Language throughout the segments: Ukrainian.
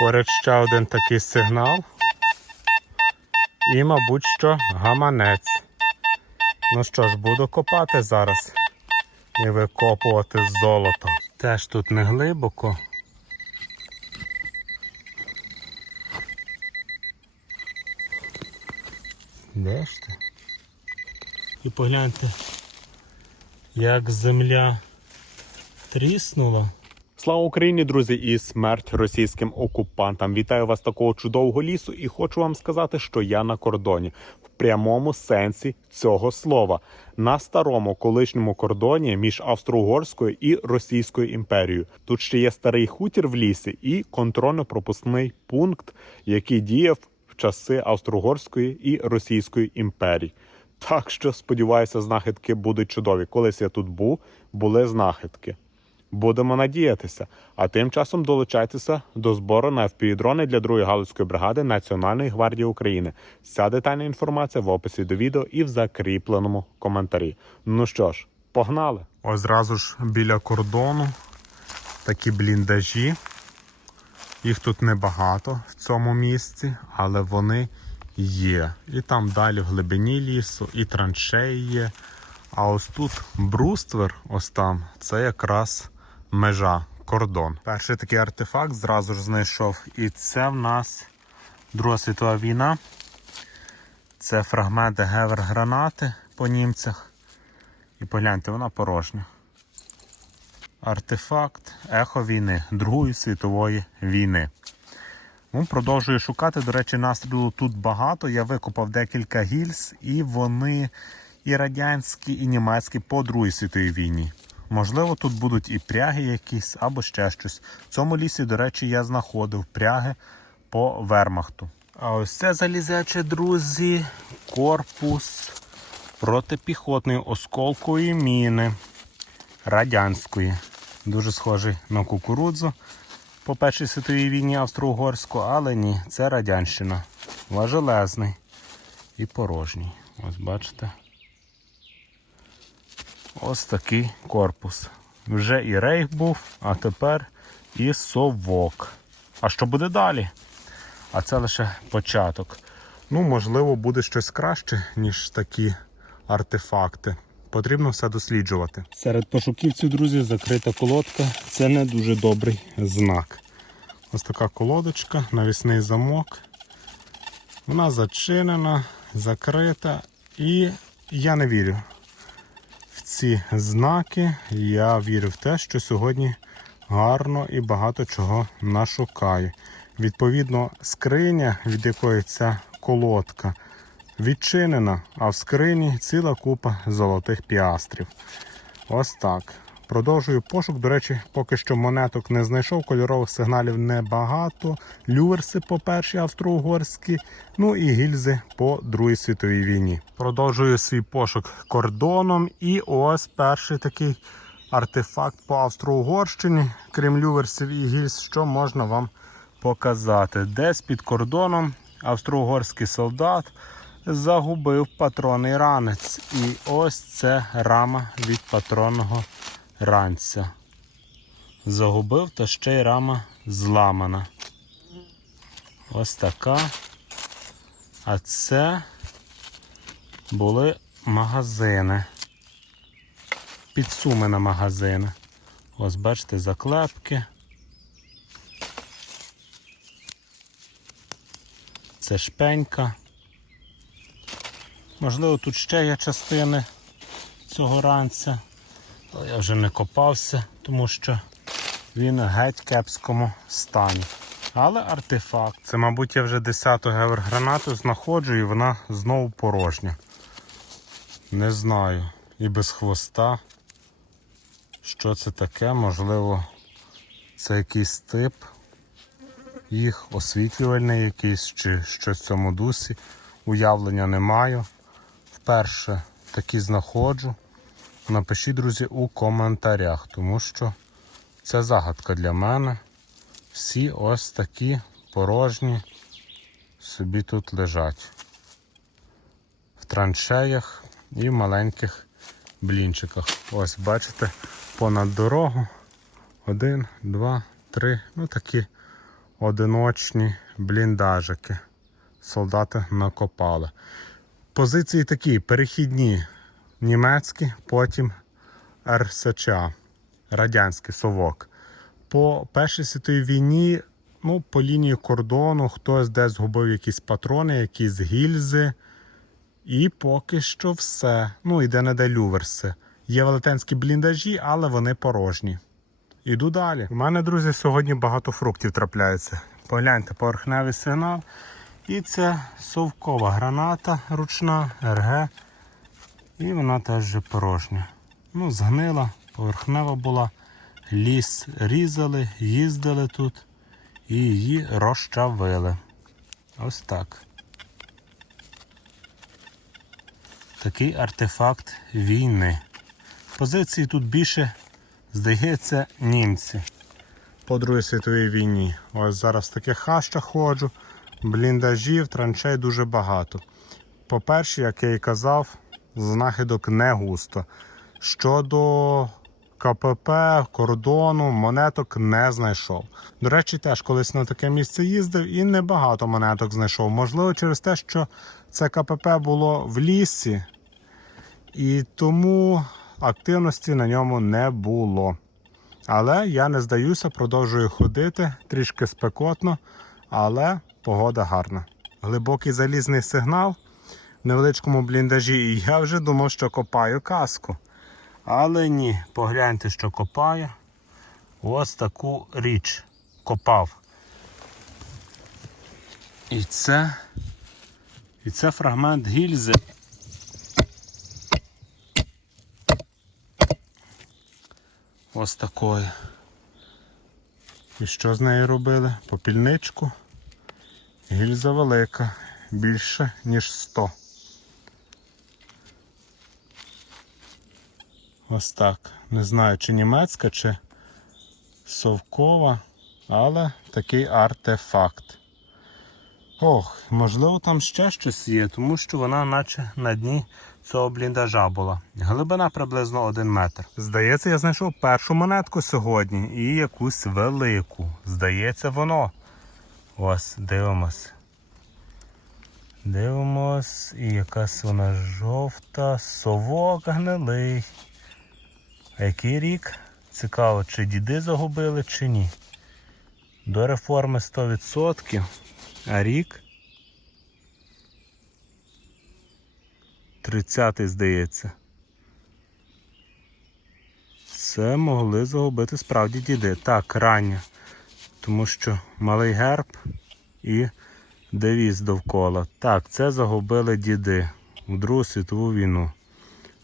Поряд ще один такий сигнал. І, мабуть, що гаманець. Ну що ж, буду копати зараз і викопувати золото. Теж тут не глибоко. Де ж ти? І погляньте, як земля тріснула. Слава Україні, друзі, і смерть російським окупантам. Вітаю вас такого чудового лісу, і хочу вам сказати, що я на кордоні в прямому сенсі цього слова на старому колишньому кордоні між Австро-Угорською і Російською імперією. Тут ще є старий хутір в лісі і контрольно-пропускний пункт, який діяв в часи Австро-Угорської і Російської імперії. Так що сподіваюся, знахідки будуть чудові. Колись я тут був, були знахідки. Будемо надіятися. А тим часом долучайтеся до збору на FPV-дрони для 2-ї галузької бригади Національної гвардії України. Вся детальна інформація в описі до відео і в закріпленому коментарі. Ну що ж, погнали! Ось зразу ж біля кордону такі бліндажі. Їх тут небагато в цьому місці, але вони є. І там далі в глибині лісу, і траншеї є. А ось тут бруствер, ось там, це якраз межа, кордон. Перший такий артефакт зразу ж знайшов. І це в нас Друга світова війна. Це фрагменти гевер гранати по німцях. І погляньте, вона порожня. Артефакт ехо війни Другої світової війни. Ну, продовжую шукати. До речі, настрілу тут багато. Я викопав декілька гільз, і вони і радянські, і німецькі по Другій світовій війні. Можливо, тут будуть і пряги якісь або ще щось. В цьому лісі, до речі, я знаходив пряги по вермахту. А ось це залізяче, друзі, корпус протипіхотної осколкової міни радянської. Дуже схожий на кукурудзу по Першій світовій війні Австро-Угорську, але ні, це радянщина. Важелезний і порожній. Ось бачите. Ось такий корпус. Вже і рейх був, а тепер і совок. А що буде далі? А це лише початок. Ну, можливо, буде щось краще, ніж такі артефакти. Потрібно все досліджувати. Серед пошуківців, друзі, закрита колодка. Це не дуже добрий знак. Ось така колодочка, навісний замок. Вона зачинена, закрита. І я не вірю ці знаки. Я вірю в те, що сьогодні гарно і багато чого нашукаю. Відповідно, скриня, від якої ця колодка відчинена, а в скрині ціла купа золотих піастрів. Ось так. Продовжую пошук. До речі, поки що монеток не знайшов, кольорових сигналів небагато. Люверси по першій австро-угорській, ну і гільзи по Другій світовій війні. Продовжую свій пошук кордоном. І ось перший такий артефакт по Австро-Угорщині, крім люверсів і гільз, що можна вам показати. Десь під кордоном австро-угорський солдат загубив патронний ранець. І ось це рама від патронного ранця. Загубив, та ще й рама зламана. Ось така. А це були магазини. Підсуми на магазини. Ось бачите, заклепки. Це шпенька. Можливо, тут ще є частини цього ранця. Але я вже не копався, тому що він геть кепському стані. Але артефакт. Це, мабуть, я вже 10-ту гевер-гранату знаходжу і вона знову порожня. Не знаю. І без хвоста. Що це таке? Можливо, це якийсь тип їх освітлювальний якийсь чи щось в цьому дусі. Уявлення не маю. Вперше такі знаходжу. Напишіть, друзі, у коментарях, тому що це загадка для мене. Всі ось такі порожні собі тут лежать. В траншеях і в маленьких блінчиках. Ось, бачите, понад дорогу. Один, два, три. Ну такі одиночні бліндажики. Солдати накопали. Позиції такі перехідні. Німецькі, потім РСЧА, радянський совок. По Першій світовій війні, ну, по лінії кордону, хтось десь згубив якісь патрони, якісь гільзи. І поки що все. Ну, іде не де люверси. Є велетенські бліндажі, але вони порожні. Іду далі. У мене, друзі, сьогодні багато фруктів трапляється. Погляньте, поверхневий сигнал. І це совкова граната ручна, РГ. І вона теж вже порожня. Ну, згнила, поверхнева була. Ліс різали, їздили тут і її розчавили. Ось так. Такий артефакт війни. Позиції тут більше, здається, німці по Другій світовій війні. Ось зараз в таких хащах ходжу, бліндажів, траншей дуже багато. По-перше, як я і казав, знахідок не густо. Щодо КПП, кордону, монеток не знайшов. До речі, теж колись на таке місце їздив і небагато монеток знайшов. Можливо, через те, що це КПП було в лісі, і тому активності на ньому не було. Але я не здаюся, продовжую ходити, трішки спекотно, але погода гарна. Глибокий залізний сигнал невеличкому бліндажі, і я вже думав, що копаю каску. Але ні, погляньте, що копаю. Ось таку річ копав. І це, і це фрагмент гільзи. Ось такої. І що з нею робили? Попільничку. Гільза велика, більше, ніж 100. Ось так. Не знаю, чи німецька, чи совкова, але такий артефакт. Ох, можливо, там ще щось є, тому що вона наче на дні цього бліндажа була. Глибина приблизно 1 метр. Здається, я знайшов першу монетку сьогодні і якусь велику. Здається, воно. Ось, дивимось. Дивимось, і якась вона жовта, совок гнилий. Який рік? Цікаво, чи діди загубили, чи ні. До реформи 100%, а рік 30-й, здається. Це могли загубити справді діди. Так, рання. Тому що малий герб і девіз довкола. Так, це загубили діди у Другу світову війну.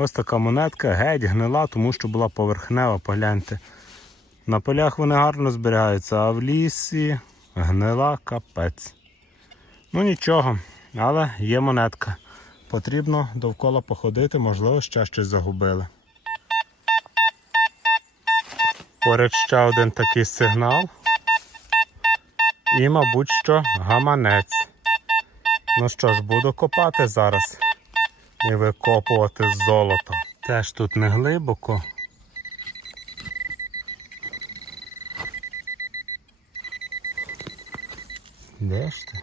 Ось така монетка геть гнила, тому що була поверхнева, погляньте. На полях вони гарно зберігаються, а в лісі гнила капець. Ну нічого, але є монетка. Потрібно довкола походити, можливо, ще щось загубили. Поряд ще один такий сигнал. І, мабуть, що гаманець. Ну що ж, буду копати зараз і викопувати золото. Теж тут не глибоко. Де ж ти?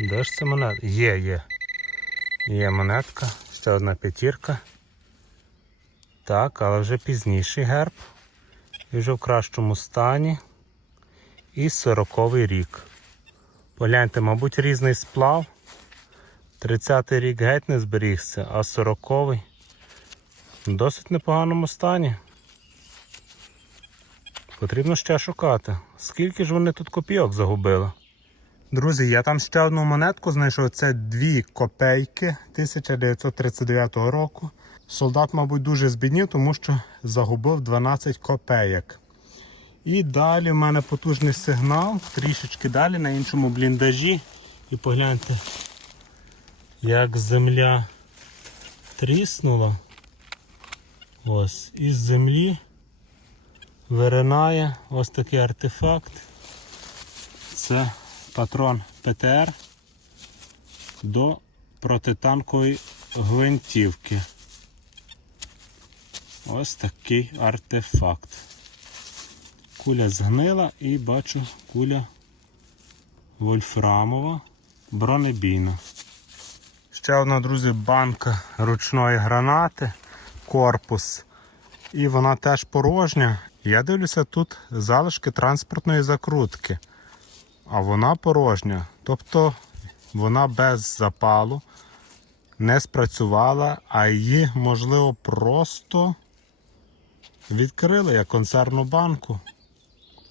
Де ж це монетка? Є, є. Є монетка, ще одна п'ятірка. Так, але вже пізніший герб. І вже в кращому стані. І 40-й рік. Погляньте, мабуть, різний сплав. 30-й рік геть не зберігся, а 40-й в досить непоганому стані. Потрібно ще шукати. Скільки ж вони тут копійок загубили? Друзі, я там ще одну монетку знайшов. Це дві копейки 1939 року. Солдат, мабуть, дуже збіднів, тому що загубив 12 копеєк. І далі в мене потужний сигнал, трішечки далі на іншому бліндажі. І погляньте, як земля тріснула. Ось, із землі виринає ось такий артефакт. Це патрон ПТР до протитанкової гвинтівки. ось такий артефакт. Куля згнила і бачу куля вольфрамова, бронебійна. Ще одна, друзі, банка ручної гранати, корпус. І вона теж порожня. Я дивлюся, тут залишки транспортної закрутки. А вона порожня. Тобто вона без запалу не спрацювала, а її, можливо, просто відкрили як консервну банку.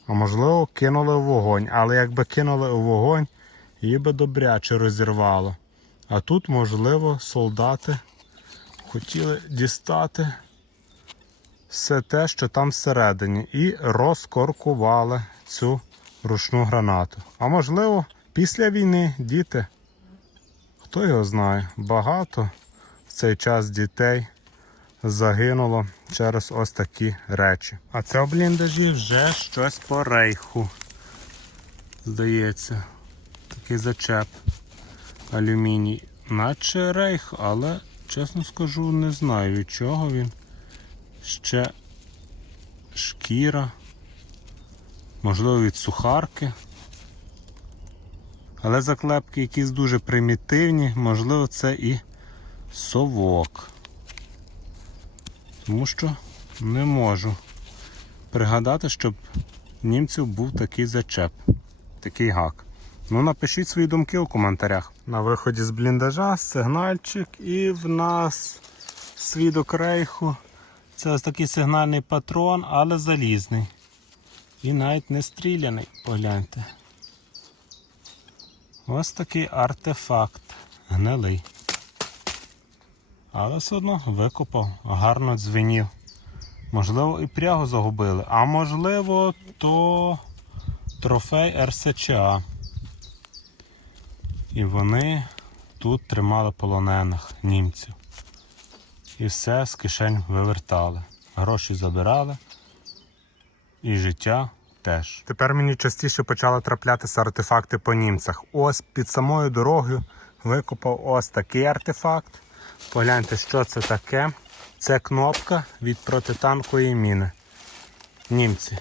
А можливо, кинули в вогонь. Але якби кинули у вогонь, її би добряче розірвало. А тут, можливо, солдати хотіли дістати все те, що там всередині, і розкоркували цю ручну гранату. А можливо, після війни діти, хто його знає, багато в цей час дітей загинуло через ось такі речі. А це в бліндажі вже щось по рейху. Здається, такий зачеп алюміній. Наче рейх, але, чесно скажу, не знаю від чого він. Ще шкіра. Можливо, від сухарки. Але заклепки якісь дуже примітивні, можливо, це і совок. Тому що не можу пригадати, щоб німців був такий зачеп, такий гак. Ну, напишіть свої думки у коментарях. На виході з бліндажа сигнальчик і в нас свідок рейху. Це ось такий сигнальний патрон, але залізний. І навіть не стріляний, погляньте. Ось такий артефакт гнилий. Але все одно викопав, гарно дзвенів. Можливо, і прягу загубили, а можливо, то трофей РСЧА. І вони тут тримали полонених німців. І все з кишень вивертали. Гроші забирали. І життя теж. Тепер мені частіше почали траплятися артефакти по німцях. Ось під самою дорогою викопав ось такий артефакт. Погляньте, що це таке. Це кнопка від протитанкової міни. Німці.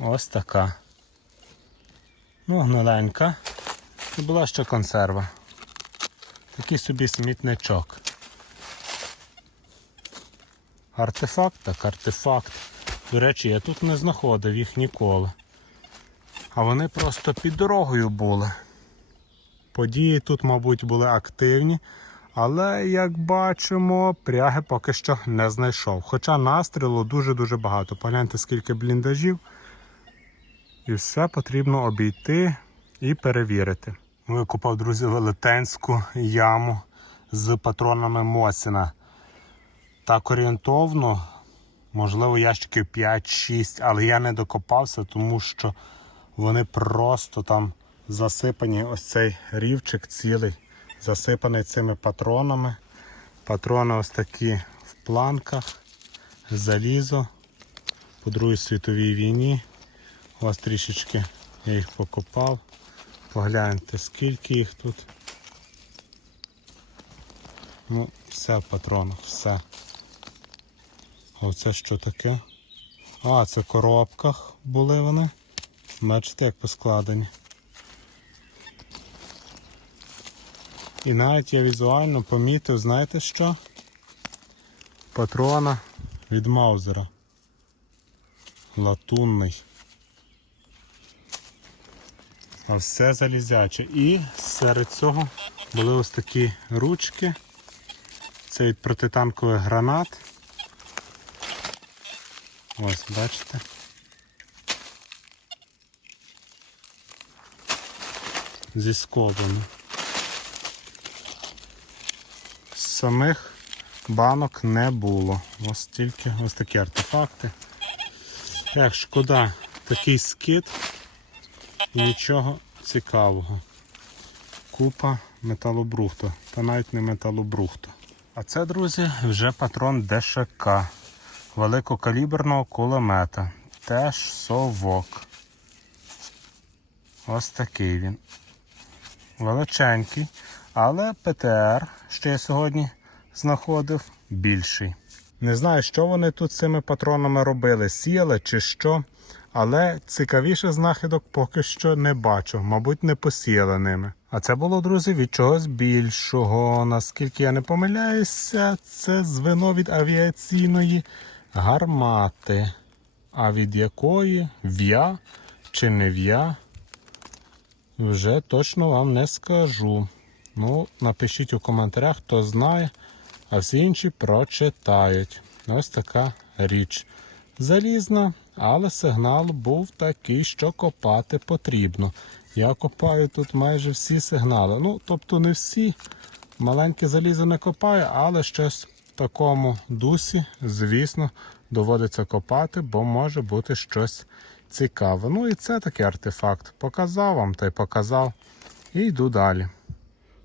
Ось така. Ну, гниленька. І була ще консерва. Такий собі смітничок. Артефакт так артефакт. До речі, я тут не знаходив їх ніколи. А вони просто під дорогою були. Події тут, мабуть, були активні, але, як бачимо, пряги поки що не знайшов. Хоча настрілу дуже-дуже багато. Погляньте, скільки бліндажів. І все потрібно обійти і перевірити. Викопав, друзі, велетенську яму з патронами Мосіна. Так орієнтовно, можливо, ящиків 5-6, але я не докопався, тому що вони просто там засипані. Ось цей рівчик цілий, засипаний цими патронами. Патрони ось такі в планках, залізо по Другій світовій війні. Ось трішечки я їх покопав. Погляньте, скільки їх тут. Ну, все в патронах, все. Оце що таке? А, це в коробках були вони. Бачите, як поскладені. І навіть я візуально помітив, знаєте що? Патрона від Маузера. Латунний. А все залізяче. І серед цього були ось такі ручки. Це від протитанкових гранат. Ось, бачите. Зі скобами. Самих банок не було. Ось тільки ось такі артефакти. Як шкода, такий скид і нічого цікавого. Купа металобрухту, та навіть не металобрухту. А це, друзі, вже патрон ДШК великокаліберного кулемета. Теж совок. Ось такий він. Величенький. Але ПТР, що я сьогодні знаходив більший. Не знаю, що вони тут з цими патронами робили, сіяли чи що, але цікавіше знахідок поки що не бачу, мабуть, не посіяли ними. А це було, друзі, від чогось більшого. Наскільки я не помиляюся, це звено від авіаційної гармати. А від якої в'я чи не в'я, вже точно вам не скажу. Ну, напишіть у коментарях, хто знає, а всі інші прочитають. Ось така річ. Залізна, але сигнал був такий, що копати потрібно. Я копаю тут майже всі сигнали. Ну, тобто не всі. Маленьке залізо не копаю, але щось в такому дусі, звісно, доводиться копати, бо може бути щось цікаве. Ну і це такий артефакт. Показав вам та й показав. І йду далі.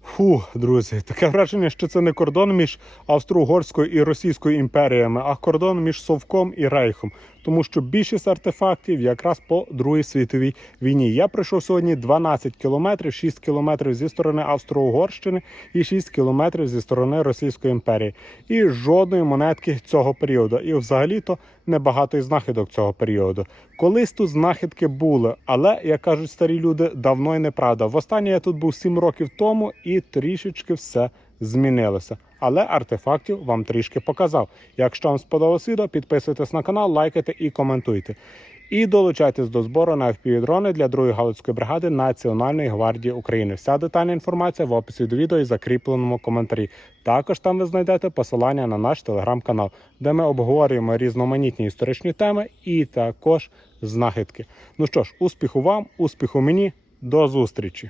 Фу, друзі, таке враження, що це не кордон між Австро-Угорською і Російською імперіями, а кордон між Совком і Рейхом. Тому що більшість артефактів якраз по Другій світовій війні. Я пройшов сьогодні 12 кілометрів, 6 кілометрів зі сторони Австро-Угорщини і 6 кілометрів зі сторони Російської імперії. І жодної монетки цього періоду. І взагалі-то небагато і знахідок цього періоду. Колись тут знахідки були, але, як кажуть старі люди, давно й неправда. Востаннє я тут був 7 років тому і трішечки все змінилося. Але артефактів вам трішки показав. Якщо вам сподобалось відео, підписуйтесь на канал, лайкайте і коментуйте. І долучайтесь до збору на FPV-дрони для 2-ї Галицької бригади Національної гвардії України. Вся детальна інформація в описі до відео і закріпленому коментарі. Також там ви знайдете посилання на наш телеграм-канал, де ми обговорюємо різноманітні історичні теми і також знахідки. Ну що ж, успіху вам, успіху мені, до зустрічі!